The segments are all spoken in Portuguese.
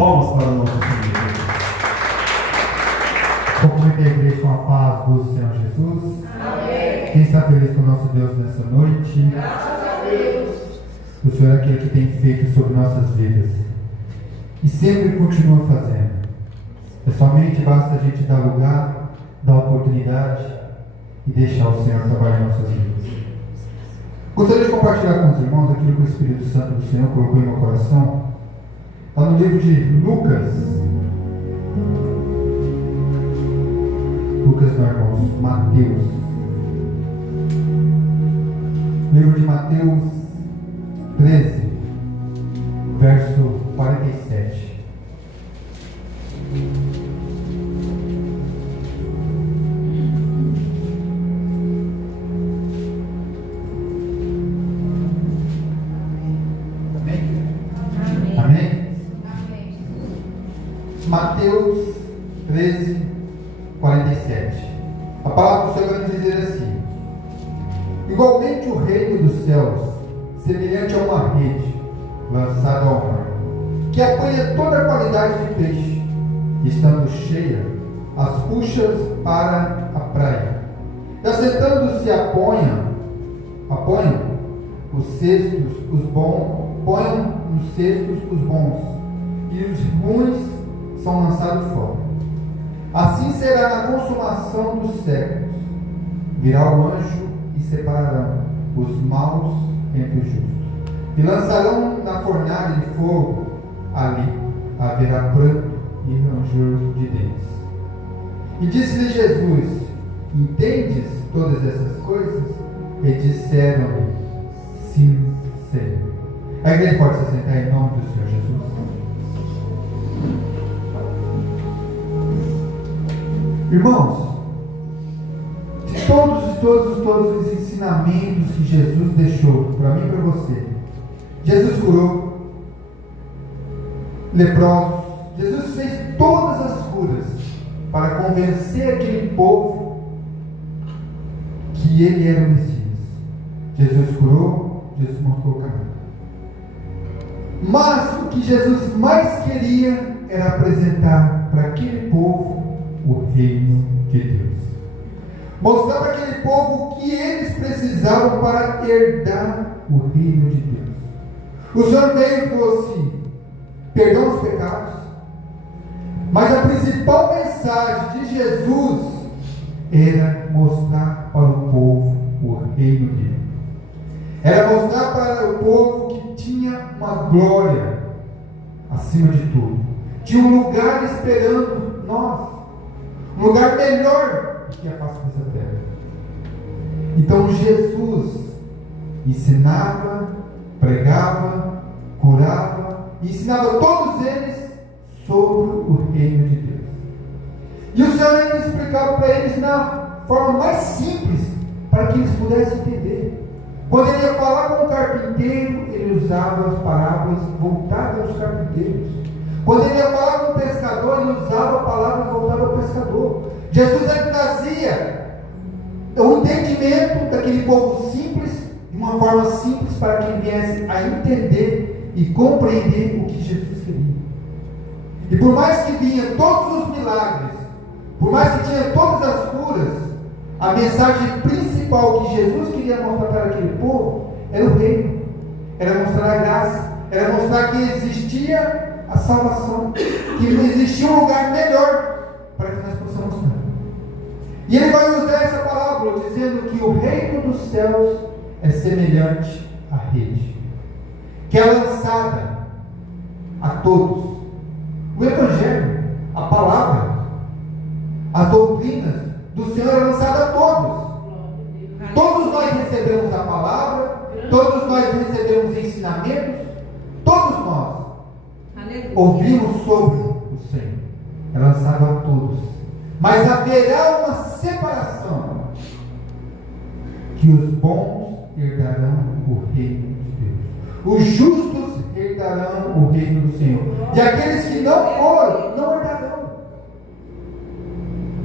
palmas para o nosso Senhor. Cumprimente a igreja com a paz do Senhor Jesus. Amém. Quem está feliz com o nosso Deus nessa noite? Graças a Deus. O Senhor é aquele que tem feito sobre nossas vidas e sempre continua fazendo. É somente basta a gente dar lugar, dar oportunidade e deixar o Senhor trabalhar em nossas vidas. Gostaria de compartilhar com os irmãos aquilo que o Espírito Santo do Senhor colocou em meu coração. Está no livro de Lucas. Lucas não, irmãos, Mateus. Livro de Mateus 13, verso 47. Amém? Mateus 13, 47. A palavra do Senhor vai dizer assim: igualmente o reino dos céus, semelhante a uma rede lançada ao mar, que apanha toda a qualidade de peixe, e estando cheia, as puxa para a praia. E assentando-se apanham os cestos, os bons, ponham nos cestos os bons, e os ruins são lançados fora. Assim será na consumação dos séculos. Virá o anjo e separarão os maus entre os justos, e lançarão na fornalha de fogo. Ali haverá pranto e ranger de dentes. E disse-lhe Jesus: entendes todas essas coisas? E disseram-lhe: sim, Senhor. A igreja pode se sentar em nome do Senhor Jesus. Irmãos, de todos os ensinamentos que Jesus deixou para mim e para você, Jesus curou leprosos, Jesus fez todas as curas para convencer aquele povo que ele era o Messias. Jesus curou, Jesus mostrou o caminho. Mas o que Jesus mais queria era apresentar para aquele povo o reino de Deus. Mostrar para aquele povo o que eles precisavam para herdar o reino de Deus. O Senhor veio e trouxe perdão aos pecados, mas a principal mensagem de Jesus era mostrar para o povo o reino de Deus. Era mostrar para o povo que tinha uma glória acima de tudo, tinha um lugar esperando nós, um lugar melhor do que a face dessa terra. Então Jesus ensinava, pregava, curava e ensinava todos eles sobre o reino de Deus. E o Senhor ainda explicava para eles na forma mais simples, para que eles pudessem entender. Quando ele ia falar com o carpinteiro, ele usava as parábolas voltadas aos carpinteiros. Quando ele ia falar com o pescador, ele usava palavras voltadas ao pescador. Jesus ele trazia o entendimento daquele povo simples, de uma forma simples, para que ele viesse a entender e compreender o que Jesus queria. E por mais que vinha todos os milagres, por mais que tinha todas as curas, a mensagem principal que Jesus queria mostrar para aquele povo era o reino, era mostrar a graça, era mostrar que existia a salvação, que existia um lugar melhor para que nós possamos ter. E ele vai usar essa parábola dizendo que o reino dos céus é semelhante à rede, que é lançada a todos. O Evangelho, a palavra, as doutrinas do Senhor é lançada a todos. Todos nós recebemos a palavra, todos nós recebemos ensinamentos, todos nós ouvimos sobre o Senhor. É lançado a todos. Mas haverá uma separação, que os bons herdarão o reino de Deus, os justos herdarão o reino do Senhor, e aqueles que não foram, não herdarão.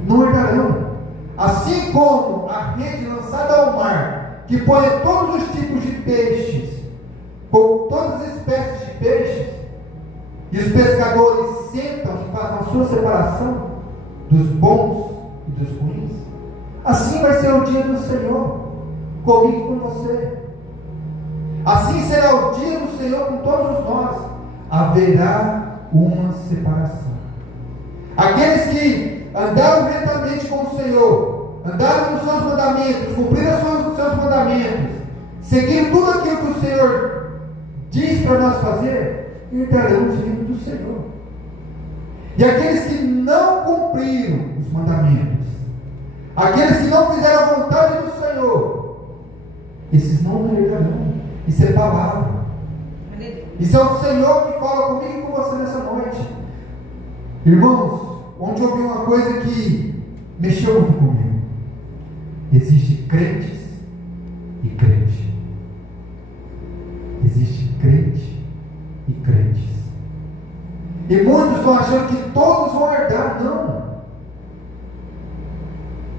Não herdarão. Assim como a rede lançada ao mar, que põe todos os tipos de peixes, com todas as espécies de peixes, e os pescadores sentam e fazem a sua separação dos bons e dos ruins, assim vai ser o dia do Senhor, comigo e com você. Assim será o dia do Senhor com todos nós. Haverá uma separação. Aqueles que andaram retamente com o Senhor, andaram nos seus mandamentos, cumpriram os seus mandamentos, seguindo tudo aquilo que o Senhor diz para nós fazer, entrarão no reino do Senhor. E aqueles que não cumpriram os mandamentos, aqueles que não fizeram a vontade do Senhor, esses não herdarão. Isso é palavra. Isso é o Senhor que fala comigo e com você nessa noite. Irmãos, ontem eu ouvi uma coisa que mexeu muito comigo. Existem crentes e crentes. Existe crente e crentes. E muitos estão achando que todos vão herdar. Não.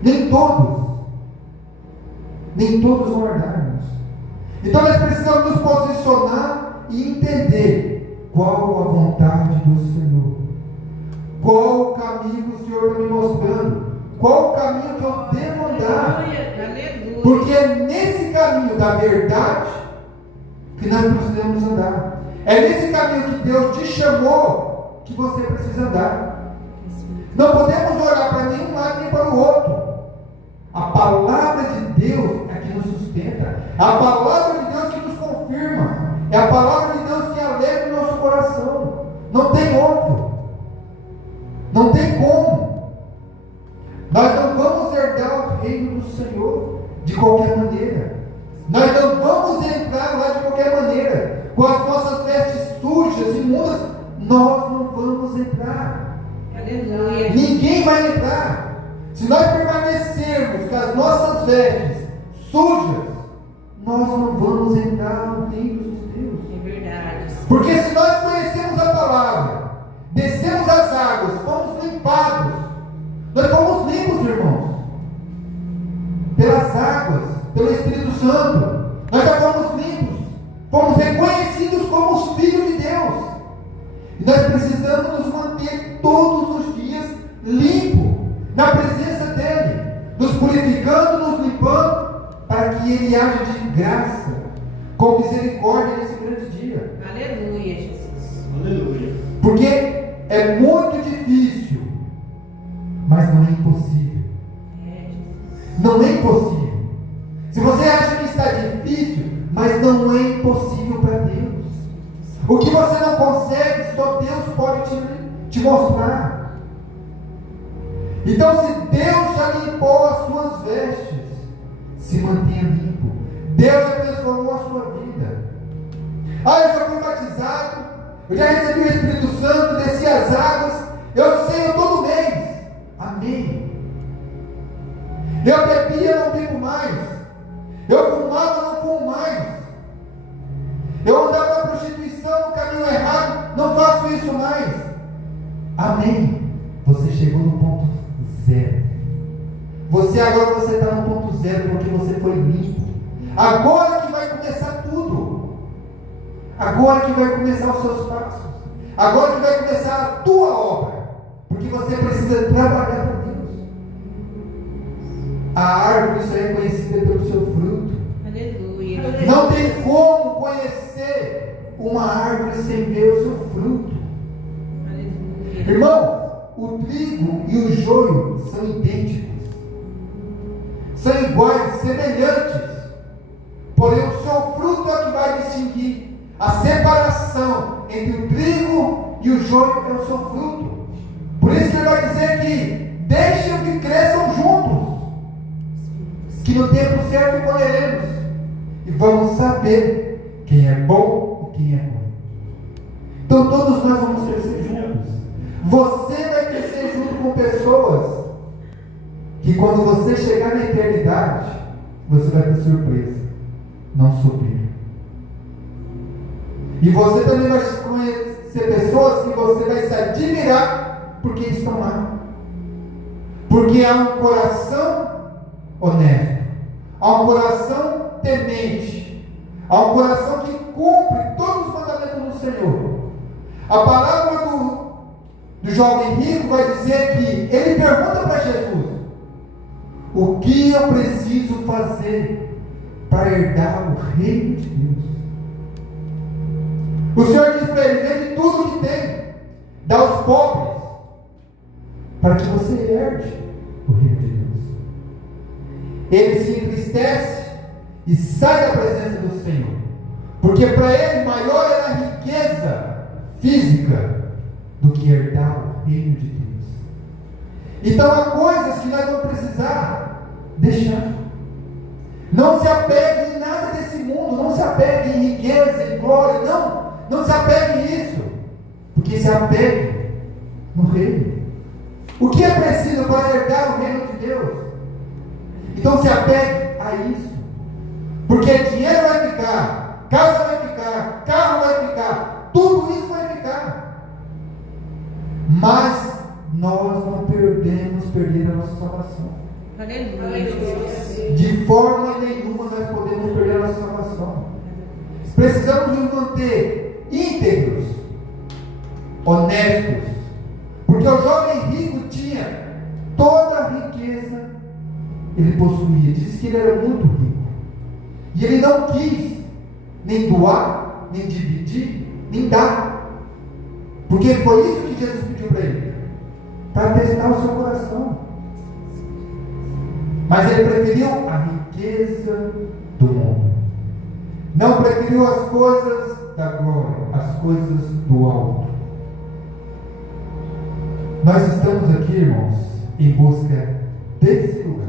Nem todos. Nem todos vão herdar, irmãos. Então nós precisamos nos posicionar e entender qual a vontade do Senhor. Qual o caminho que o Senhor está me mostrando. Qual o caminho que eu devo andar. Aleluia. Porque é nesse caminho da verdade que nós precisamos andar. É nesse caminho que Deus te chamou que você precisa andar. Não podemos olhar para nenhum lado nem para o outro. A palavra de Deus é que nos sustenta. A palavra de Deus que nos confirma. É a palavra de Deus que alegra o nosso coração. Não tem outro. Não tem como. Nós não vamos herdar o reino do Senhor de qualquer maneira. Nós não vamos entrar lá de qualquer maneira. Com as nossas vestes sujas, imundas, nós não vamos entrar. Aleluia. Ninguém vai entrar. Se nós permanecermos com as nossas vestes sujas, nós não vamos entrar no reino de Deus. É verdade. Porque se nós conhecemos a palavra, descemos as águas, fomos limpados, nós fomos limpos, irmãos, pelas águas, pelo Espírito Santo, nós já fomos limpos, fomos reconhecidos como os filhos de Deus, e nós precisamos nos manter todos os dias limpos, na presença dEle, nos purificando, nos limpando, para que Ele haja de graça, com misericórdia nesse grande dia. Aleluia, Jesus. Aleluia. Porque é muito difícil, mas não é impossível. Não é impossível. Se você acha que está difícil, mas não é impossível para Deus. O que você não consegue, só Deus pode te mostrar. Então, se Deus já limpou as suas vestes, se mantenha limpo. Deus já transformou a sua vida. Ah, eu já fui batizado, eu já recebi o Espírito Santo, desci as águas, eu sei todo mês. Amém. Eu bebia, não bebo mais. Eu fumava, não fumo mais. Eu andava na prostituição, no caminho errado, não faço isso mais. Amém. Você chegou no ponto zero. Agora você está no ponto zero porque você foi limpo. Agora que vai começar tudo. Agora que vai começar os seus passos. Agora que vai começar a tua obra. Porque você precisa trabalhar para Deus. A árvore só é conhecida pelo seu fruto. Aleluia. Não tem como conhecer uma árvore sem ver o seu fruto. Aleluia. Irmão, o trigo e o joio são idênticos. São iguais, semelhantes. Porém o seu fruto é que vai distinguir. A separação entre o trigo e o joio é o seu fruto. Por isso que ele vai dizer que deixem que cresçam juntos, que no tempo certo colheremos, e vamos saber quem é bom e quem é ruim. Então todos nós vamos crescer juntos. Você vai crescer junto com pessoas que quando você chegar na eternidade, você vai ter surpresa, não subir. E você também vai conhecer pessoas que você vai se admirar porque estão lá. Porque há um coração honesto, há um coração temente, há um coração que cumpre todos os mandamentos do Senhor. A palavra do jovem rico vai dizer que ele pergunta para Jesus: o que eu preciso fazer para herdar o reino de Deus? O Senhor diz para ele: vende tudo que tem, dá aos pobres, para que você herde o reino de Deus. Ele se entristece e sai da presença do Senhor, porque para ele maior era a riqueza física do que herdar o reino de Deus. Então há coisas que nós vamos precisar deixar. Não se apegue em nada desse mundo, não se apegue em riqueza, em glória, não se apegue nisso, porque se apegue no reino. O que é preciso para herdar o reino de Deus? Então se apegue a isso, porque dinheiro vai ficar, casa vai ficar, carro vai ficar, tudo isso vai ficar, mas nós não podemos perder a nossa salvação. Aleluia, Jesus. De forma nenhuma nós podemos perder a nossa salvação. Precisamos nos manter íntegros, honestos, porque o jovem rico tinha toda a riqueza, ele possuía, diz que ele era muito rico, e ele não quis nem doar, nem dividir, nem dar, porque foi isso que Jesus pediu para ele, para testar o seu coração. Mas ele preferiu a riqueza do mundo, não preferiu as coisas da glória, as coisas do alto. Nós estamos aqui, irmãos, em busca desse lugar.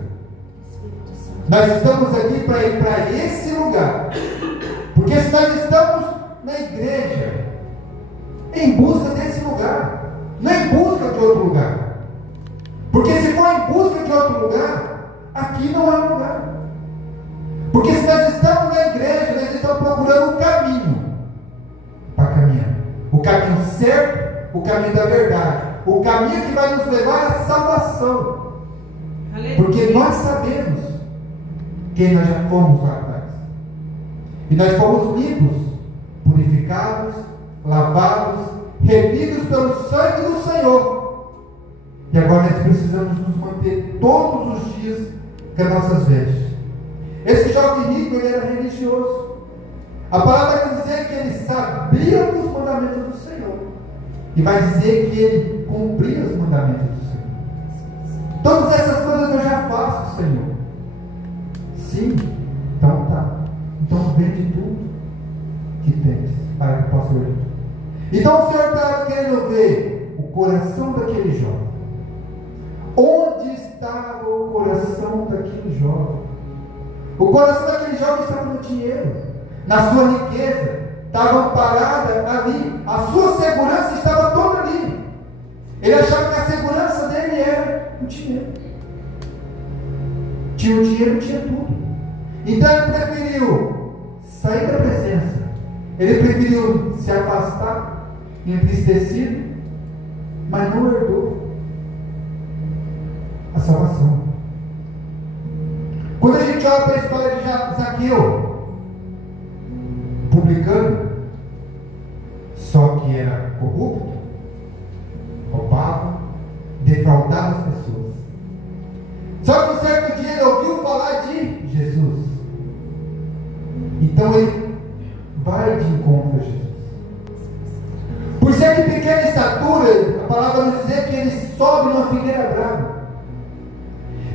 Nós estamos aqui para ir para esse lugar, porque se nós estamos na igreja em busca desse lugar, não em busca de outro lugar, porque se for em busca de outro lugar, aqui não é lugar. Porque se nós estamos na igreja, nós estamos procurando um caminho para caminhar, o caminho certo, o caminho da verdade, o caminho que vai nos levar à salvação. Porque nós sabemos quem nós já fomos lá atrás, e nós fomos limpos, purificados, lavados, remidos pelo sangue do Senhor, e agora nós precisamos nos manter todos os dias com as nossas vestes. Esse jovem rico, ele era religioso. A palavra vai dizer que ele sabia dos mandamentos do Senhor, e vai dizer que ele cumpria os mandamentos do Senhor. Todas essas coisas eu já faço, Senhor. Sim, então tá. Então vende tudo que tens, para que possa ver tudo. Então o Senhor estava querendo ver o coração daquele jovem. Onde estava o coração daquele jovem? O coração daquele jovem estava no dinheiro, na sua riqueza, estava amparada ali, a sua segurança estava toda ali. Ele achava que a segurança dele era o dinheiro. Tinha o dinheiro, tinha tudo. Então ele preferiu sair da presença, ele preferiu se afastar, entristecido, mas não herdou a salvação. Quando a gente olha para a história de Zaqueu, publicano, só que era corrupto, roubava, defraudava as pessoas. Só que um certo dia ele ouviu falar de Jesus. Então ele vai de encontro a Jesus. Por ser de pequena estatura, a palavra nos diz que ele sobe numa figueira brava.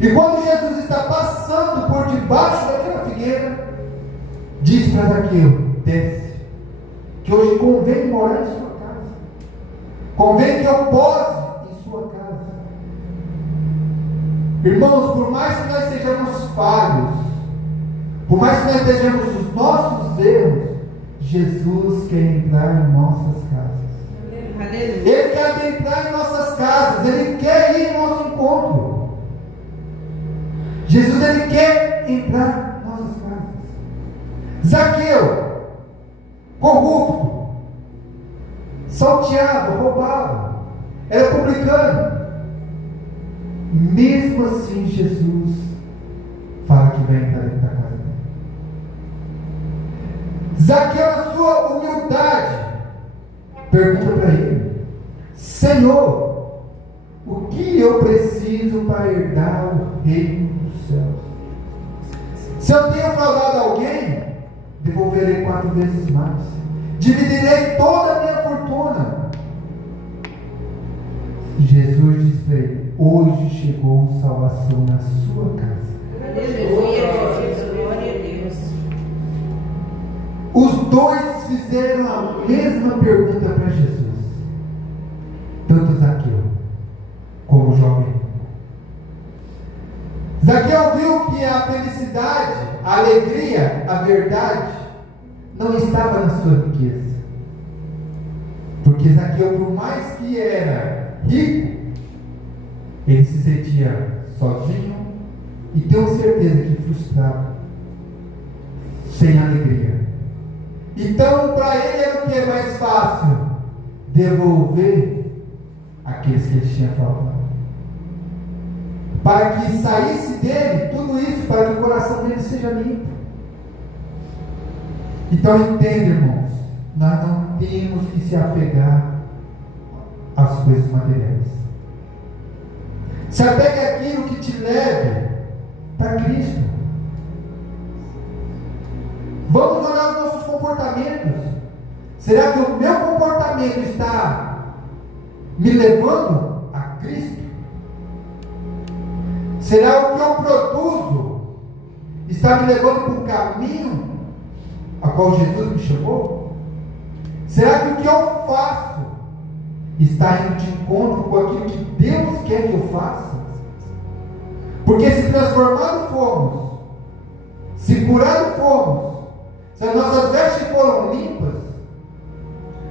E quando Jesus está passando por debaixo daquela figueira, diz para Zaqueu: desce, que hoje convém morar em sua casa, convém que eu pose em sua casa. Irmãos, por mais que nós sejamos falhos, por mais que nós estejamos os nossos erros, Jesus quer entrar em nossas casas. Ele quer entrar em nossas casas, Ele quer ir em nosso encontro. Jesus, Ele quer entrar em nossas casas. Zaqueu, corrupto, salteado, roubava, era publicano. Mesmo assim, Jesus fala que vai entrar dentro da casa dele. Zaqueu, na sua humildade, pergunta para ele: Senhor, herdar o reino dos céus. Se eu tenho fraudado alguém, devolverei 4 vezes mais. Dividirei toda a minha fortuna. Jesus diz para ele: hoje chegou salvação na sua casa. Aleluia, Jesus, glória a Deus. Os dois fizeram a mesma pergunta para Jesus, tanto Zaqueu como o jovem. Zaqueu viu que a felicidade, a alegria, a verdade não estava na sua riqueza, porque Zaqueu, por mais que era rico, ele se sentia sozinho e tenho certeza que frustrado, sem alegria. Então, para ele era o que é mais fácil? Devolver aqueles que ele tinha falado, para que saísse dele tudo isso, para que o coração dele seja limpo. Então entenda, irmãos, nós não temos que se apegar às coisas materiais. Se apegue àquilo que te leve para Cristo. Vamos olhar os nossos comportamentos. Será que o meu comportamento está me levando a Cristo? Será o que eu produzo está me levando para o caminho a qual Jesus me chamou? Será que o que eu faço está indo de encontro com aquilo que Deus quer que eu faça? Porque se transformados fomos, se curados fomos, se as nossas vestes foram limpas,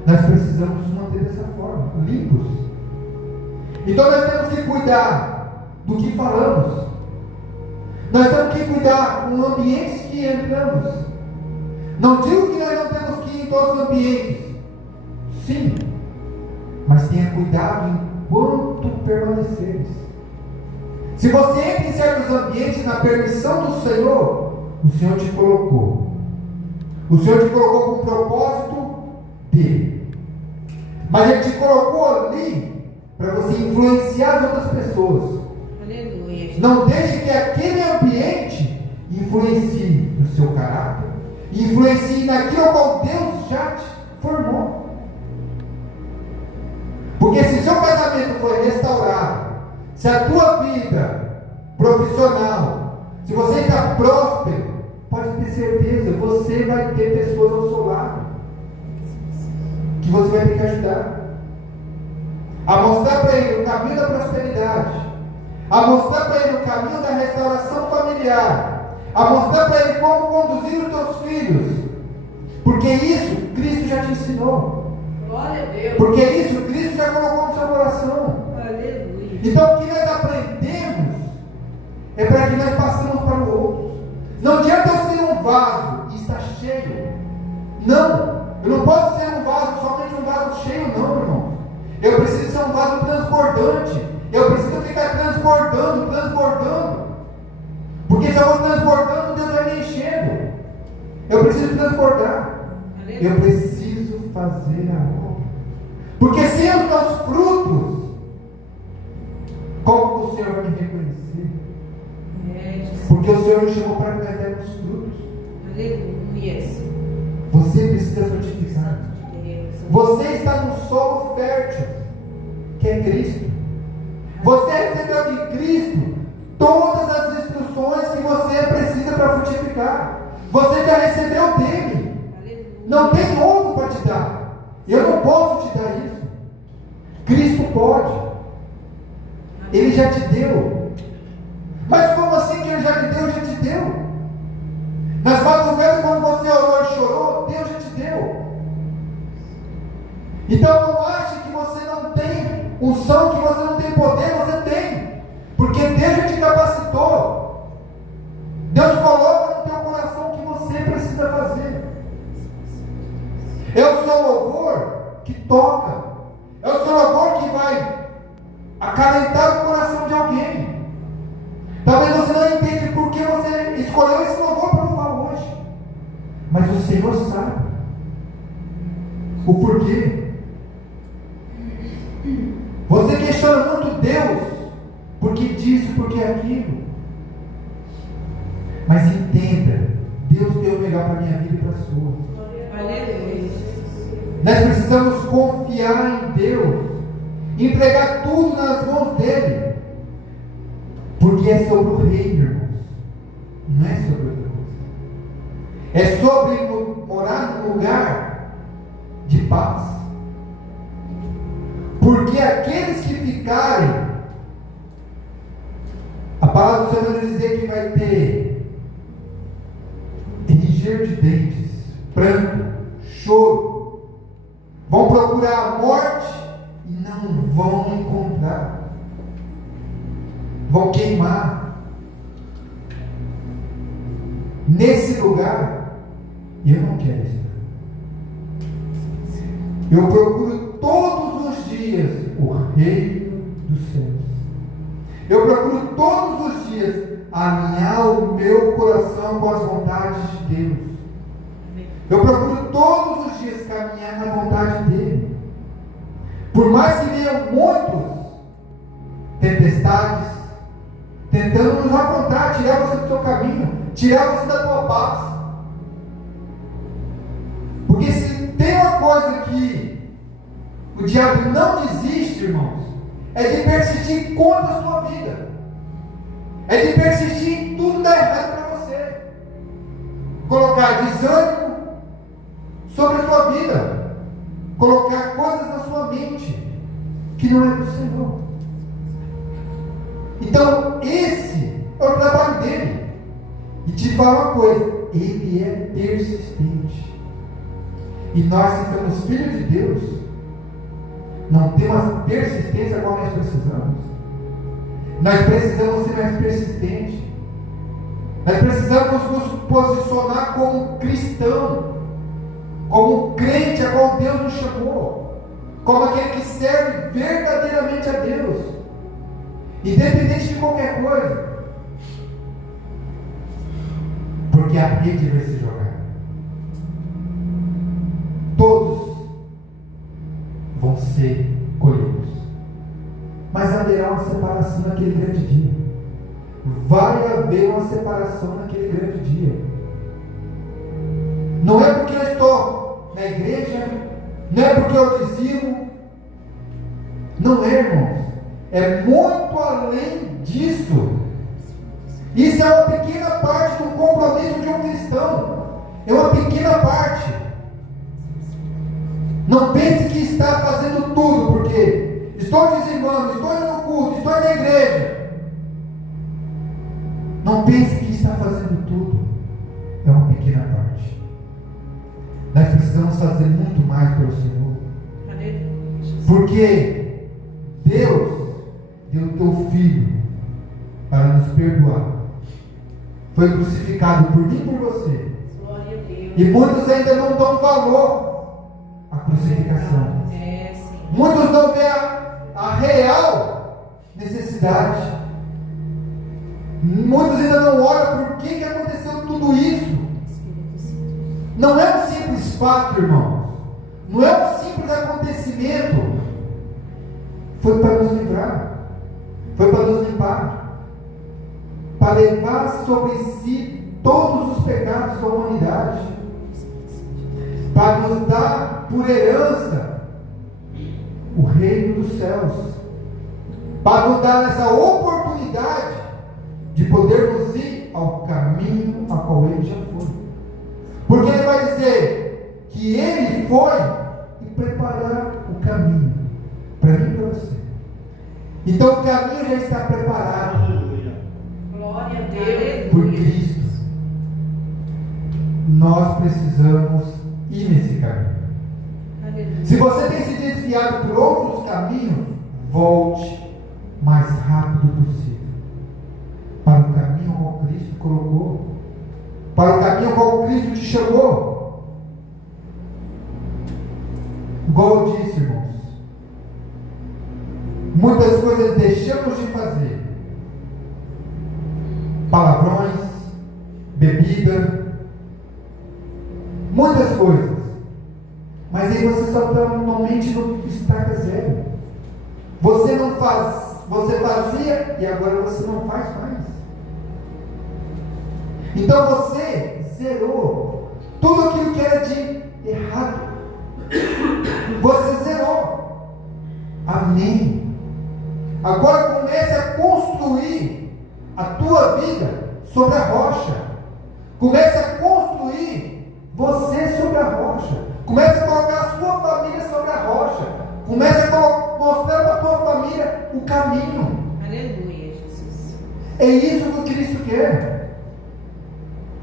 nós precisamos nos manter dessa forma, limpos. Então nós temos que cuidar do que falamos. Nós temos que cuidar com os ambientes que entramos. Não digo que nós não temos que ir em todos os ambientes. Sim. Mas tenha cuidado enquanto permaneceres. Se você entra em certos ambientes na permissão do Senhor, o Senhor te colocou. O Senhor te colocou com o propósito dele. Mas Ele te colocou ali para você influenciar as outras pessoas. Aleluia. Não deixe que aquele ambiente influencie no seu caráter, influencie naquilo ao qual Deus já te formou. Porque se seu casamento foi restaurado, se a tua vida profissional, se você está próspero, pode ter certeza, você vai ter pessoas ao seu lado que você vai ter que ajudar a mostrar para ele o caminho da prosperidade, a mostrar para ele o caminho da restauração familiar, a mostrar para ele como conduzir os teus filhos, porque isso Cristo já te ensinou. Glória a Deus. Porque isso Cristo já colocou no seu coração. Aleluia. Então o que nós aprendemos é para que nós passemos para o outro. Não adianta eu ser um vaso e estar cheio. Não, eu não posso ser um vaso, somente um vaso cheio, não, irmão. Eu preciso ser um vaso transbordante. Eu preciso ficar transbordando. Porque se eu vou transbordando, Deus vai me enchendo. Eu preciso transbordar. Aleluia. Eu preciso fazer a obra. Porque sem os meus frutos, como o Senhor vai me reconhecer? Porque o Senhor nos chamou para que nós demos frutos. Aleluia. Você precisa frutificar. Você está no solo fértil, que é Cristo. Você recebeu de Cristo todas as instruções que você precisa para frutificar. Você já recebeu dele. Não tem outro para te dar. Eu não posso te dar isso. Cristo pode. Ele já te deu. Mas como assim que Ele já te deu? Já te deu. Nas madrugadas, quando você orou e chorou, Deus já te deu. Então não ache que você não tem unção, que você não tem poder. Você tem. Porque Deus já te capacitou. Deus coloca no teu coração o que você precisa fazer. É o seu louvor que toca. É o seu louvor que vai acalentar o coração de alguém. Talvez você não entenda por que você escolheu esse louvor para louvar hoje. Mas o Senhor sabe o porquê. Você questiona muito Deus, porque disso, porque Mas entenda, Deus tem o melhor para a minha vida e para a sua. Aleluia. Nós precisamos confiar em Deus, entregar tudo nas mãos dele, porque é sobre o reino, irmãos, não é sobre outra coisa. É sobre morar num lugar de paz. Porque aqueles que ficarem, a palavra do Senhor vai dizer que vai ter ranger de dentes, pranto, choro, vão procurar a morte e não vão encontrar, vão queimar. Nesse lugar, eu não quero estar. Eu procuro todos os dias o reino dos céus. Eu procuro todos os dias alinhar o meu coração com as vontades de Deus. Eu procuro todos os dias caminhar na vontade dele. Por mais que venham muitos tempestades, tentando nos afrontar, tirar você do seu caminho, tirar você da tua paz. Porque se tem uma coisa que o diabo não desiste, irmãos, é de persistir contra a sua vida, é de persistir em tudo dar errado para você, colocar desânimo sobre a sua vida, colocar coisas na sua mente que não é do Senhor. Então esse é o trabalho dele. E te falo uma coisa, ele é persistente. E nós que somos filhos de Deus, não temos persistência qual nós precisamos. Nós precisamos ser mais persistentes. Nós precisamos nos posicionar como cristão, como crente a qual Deus nos chamou, como aquele que serve verdadeiramente a Deus, independente de qualquer coisa. Porque a rede vai se jogar. Todos vão ser colhidos. Mas haverá uma separação naquele grande dia. Vai haver uma separação naquele grande dia. Não é porque eu estou na igreja, não é porque eu dizimo. Não é, irmãos. É muito além disso. Isso é uma pequena parte do compromisso de um cristão. É uma pequena parte. Não pense que está fazendo tudo, porque estou dizimando, estou indo no culto, estou na igreja. Não pense que está fazendo tudo. É uma pequena parte. Nós precisamos fazer muito mais pelo Senhor. Porque Deus deu o teu Filho para nos perdoar. Foi crucificado por mim e por você. E muitos ainda não dão valor à crucificação. Muitos não veem a real necessidade. Muitos ainda não olham por que aconteceu tudo isso. Não é um simples fato, irmãos. Não é um simples acontecimento. Foi para nos livrar. Foi para nos limpar. Para levar sobre si todos os pecados da humanidade, para nos dar por herança o reino dos céus, para nos dar essa oportunidade de podermos ir ao caminho a qual ele já foi. Porque ele vai dizer que ele foi e preparar o caminho para mim e para você. Então o caminho já está preparado. Glória a Deus. Por Cristo. Nós precisamos ir nesse caminho. Aleluia. Se você tem se desviado por outros caminhos, volte mais rápido possível para o caminho ao qual Cristo colocou, para o caminho ao qual Cristo te chamou. Igual eu disse, irmãos, muitas coisas deixamos de fazer. Palavrões, bebida, muitas coisas. Mas aí você só está normalmente no estaca zero. Você não faz, você fazia e agora você não faz mais. Então você zerou tudo aquilo que era de errado. Você zerou. Amém. Agora comece a construir a tua vida sobre a rocha. Comece a construir você sobre a rocha. Comece a colocar a sua família sobre a rocha. Comece a mostrar para a tua família o caminho. Aleluia, Jesus. É isso que Cristo quer.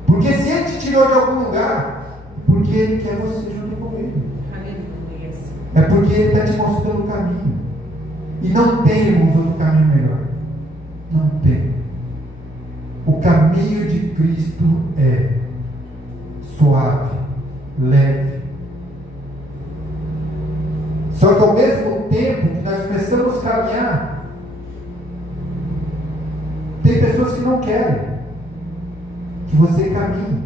Porque se Ele te tirou de algum lugar, é porque Ele quer você junto com Ele. Aleluia. É porque Ele está te mostrando o caminho. E não tem, irmãos, outro caminho melhor. Não tem. O caminho de Cristo é suave, leve. Só que ao mesmo tempo que nós começamos a caminhar, tem pessoas que não querem que você caminhe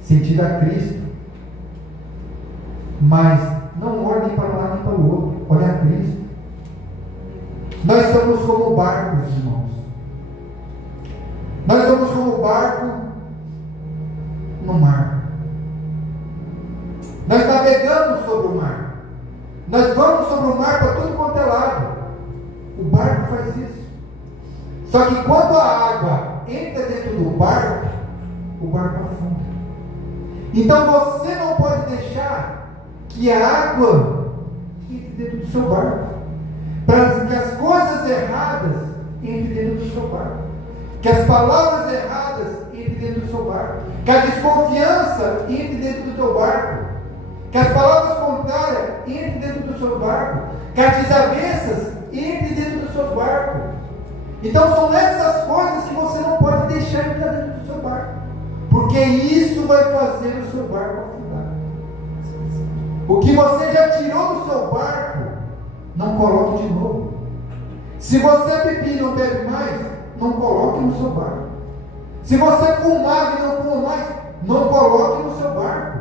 sentido a Cristo, mas não olhe nem para um lado nem para o outro, olhe a Cristo. Nós somos como barcos, irmãos. Nós somos como barco no mar. Nós navegamos sobre o mar. Nós vamos sobre o mar para tudo quanto é lado. O barco faz isso. Só que quando a água entra dentro do barco, o barco afunda. Então você não pode deixar que a água entre dentro do seu barco, para que as coisas erradas entrem dentro do seu barco, que as palavras erradas entrem dentro do seu barco, que a desconfiança entre dentro do seu barco, que as palavras contrárias entrem dentro do seu barco, que as desavenças entrem dentro do seu barco. Então são essas coisas que você não pode deixar entrar dentro do seu barco, porque isso vai fazer o seu barco afundar. O que você já tirou do seu barco, não coloque de novo. Se você beber e não bebe mais, não coloque no seu barco. Se você fumar e não fuma mais, não coloque no seu barco.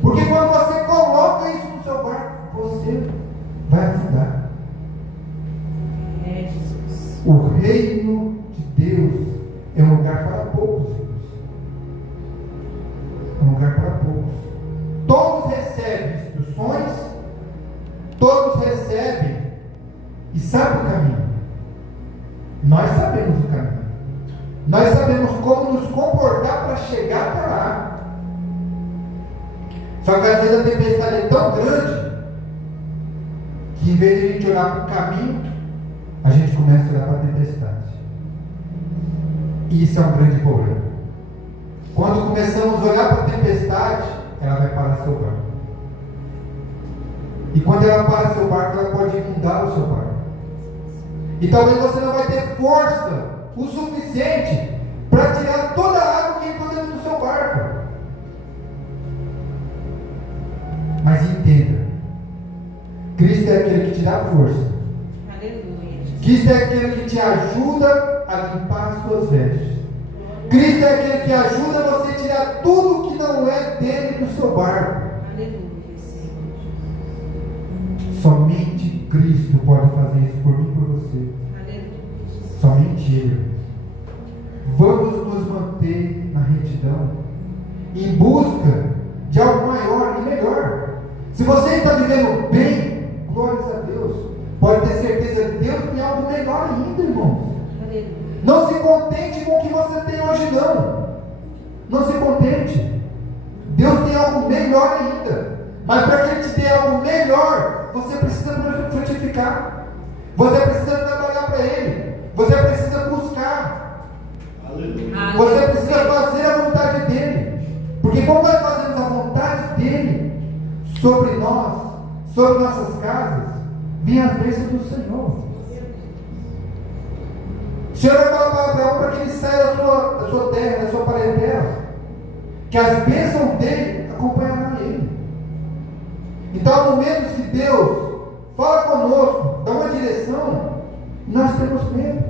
Porque quando você coloca isso no seu barco, você vai afundar. É, Jesus. O reino de Deus é um lugar para poucos, irmãos. É um lugar para poucos. Todos recebem instruções, todos recebem e sabem o caminho. Nós sabemos o caminho. Nós sabemos como nos comportar para chegar até lá. Só que às vezes a tempestade é tão grande que em vez de a gente olhar para o caminho, a gente começa a olhar para a tempestade. E isso é um grande problema. Quando começamos a olhar para a tempestade, ela vai parar seu barco. E quando ela para seu barco, ela pode inundar o seu barco. E talvez você não vai ter força o suficiente para tirar toda a água que entrou dentro do seu barco. Mas entenda, Cristo é aquele que te dá força. Aleluia. Cristo é aquele que te ajuda a limpar as suas vestes. Cristo é aquele que ajuda você a tirar tudo que não é dele do seu barco. Aleluia, Senhor. Somente Cristo pode fazer isso por mim e por você. Aleluia. Somente Ele. Vamos nos manter na retidão, em busca de algo maior e melhor. Se você está vivendo bem, glórias a Deus, pode ter certeza que Deus tem algo melhor ainda, irmãos. Aleluia. Não se contente com o que você tem hoje, não. Não se contente. Deus tem algo melhor ainda. Mas para que Ele te dê algo melhor, você precisa frutificar. Você precisa trabalhar para Ele. Você precisa buscar. Aleluia. Você precisa fazer a vontade dEle. Porque quando nós fazemos a vontade dEle sobre nós, sobre nossas casas, vem a bênção do Senhor. O Senhor vai falar para Abraão para que ele saia da sua terra, da sua parentela, que as bênçãos dele acompanharão ele. Então há momentos que Deus fala conosco, dá uma direção, nós temos medo.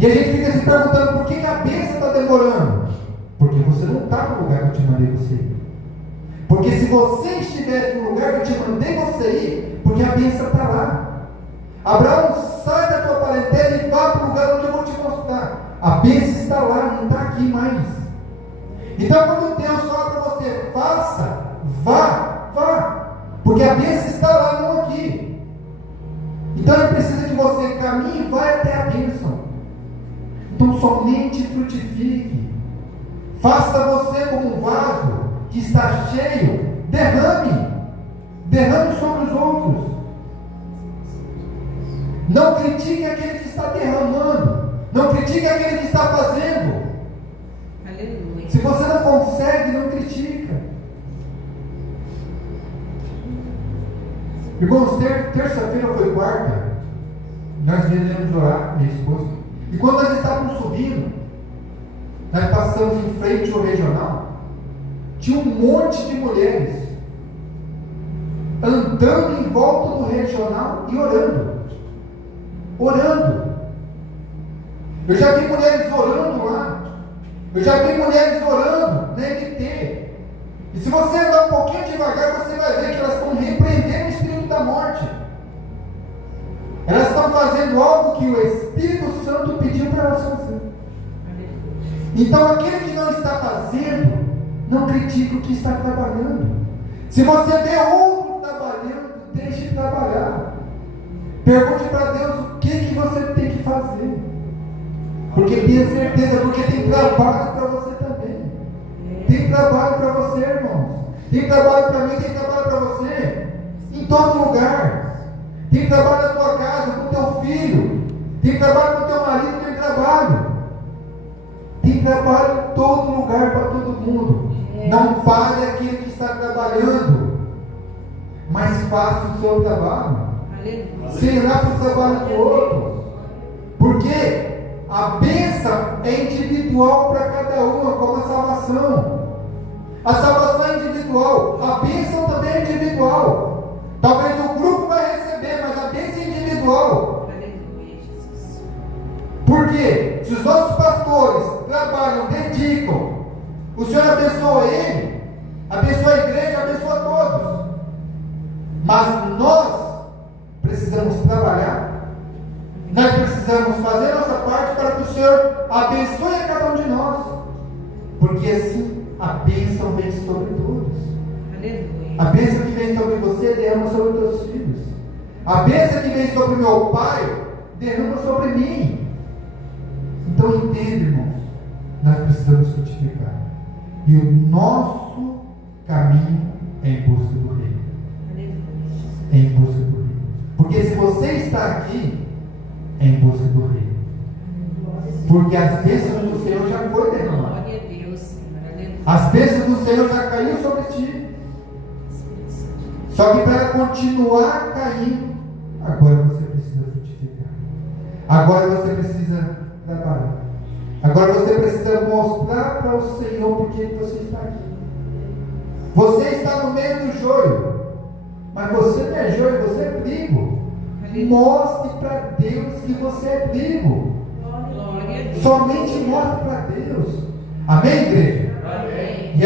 E a gente fica se perguntando por que a bênção está demorando. Porque você não está no lugar que eu te mandei você ir. Porque se você estivesse no lugar que eu te mandei você ir, porque a bênção está lá. Abraão, sai da tua parentela e vá para o lugar onde eu vou te mostrar. A bênção está lá, não está aqui mais. Então quando Deus fala para você, faça, vá, porque a bênção está lá, não aqui. Então ele precisa que você caminhe e vá até a bênção. Então somente frutifique. Faça você como um vaso que está cheio, derrame sobre os outros. Não critique aquele que está derramando, não critique aquele que está fazendo. Aleluia. Se você não consegue, não critica. Irmãos, terça-feira foi quarta, nós viemos orar, minha esposa, e quando nós estávamos subindo, nós passamos em frente ao regional, tinha um monte de mulheres andando em volta do regional e orando. Eu já vi mulheres orando lá. Eu já vi mulheres orando na MT. E se você andar um pouquinho devagar, você vai ver que elas estão repreendendo o espírito da morte. Elas estão fazendo algo que o Espírito Santo pediu para elas fazer. Então aquele que não está fazendo, não critique o que está trabalhando. Se você vê outro trabalhando, deixe de trabalhar. Pergunte para Deus o que você tem que fazer. Porque tenha certeza, porque tem trabalho para você também. Tem trabalho para você, irmãos. Tem trabalho para mim, tem trabalho para você. Em todo lugar. Tem trabalho na tua casa, com o teu filho. Tem trabalho com o teu marido, tem trabalho. Tem trabalho em todo lugar para todo mundo. Não pare aquele que está trabalhando, mas faça o seu trabalho. Sem olhar para o trabalho do outro. Porque a bênção é individual para cada uma, como a salvação. A salvação é individual, a bênção também é individual. Talvez o grupo vai receber, mas a bênção é individual. Porque se os nossos pastores trabalham, dedicam, o Senhor abençoa ele, abençoa a igreja, abençoa todos. Mas nós precisamos trabalhar, nós precisamos fazer nossa parte para que o Senhor abençoe a cada um de nós, porque assim a bênção vem sobre todos. Aleluia. A bênção que vem sobre você derrama sobre os teus filhos. A bênção que vem sobre meu pai derrama sobre mim. Então entende, irmãos, nós precisamos frutificar, e o nosso caminho é em busca do reino. É em busca do reino. Porque se você está aqui, é em busca do reino. Porque as bênçãos do Senhor já foi derramadas. Glória a Deus, Senhor. Aleluia. As bênçãos do Senhor já caiu sobre ti. Só que para continuar caindo, agora você precisa frutificar. Agora você precisa trabalhar. Agora você precisa mostrar para o Senhor porque você está aqui. Você está no meio do joio, mas você não é joio, você é trigo. Mostre para Deus que você é trigo. Glória a Deus. Somente mostre para Deus. Amém, igreja?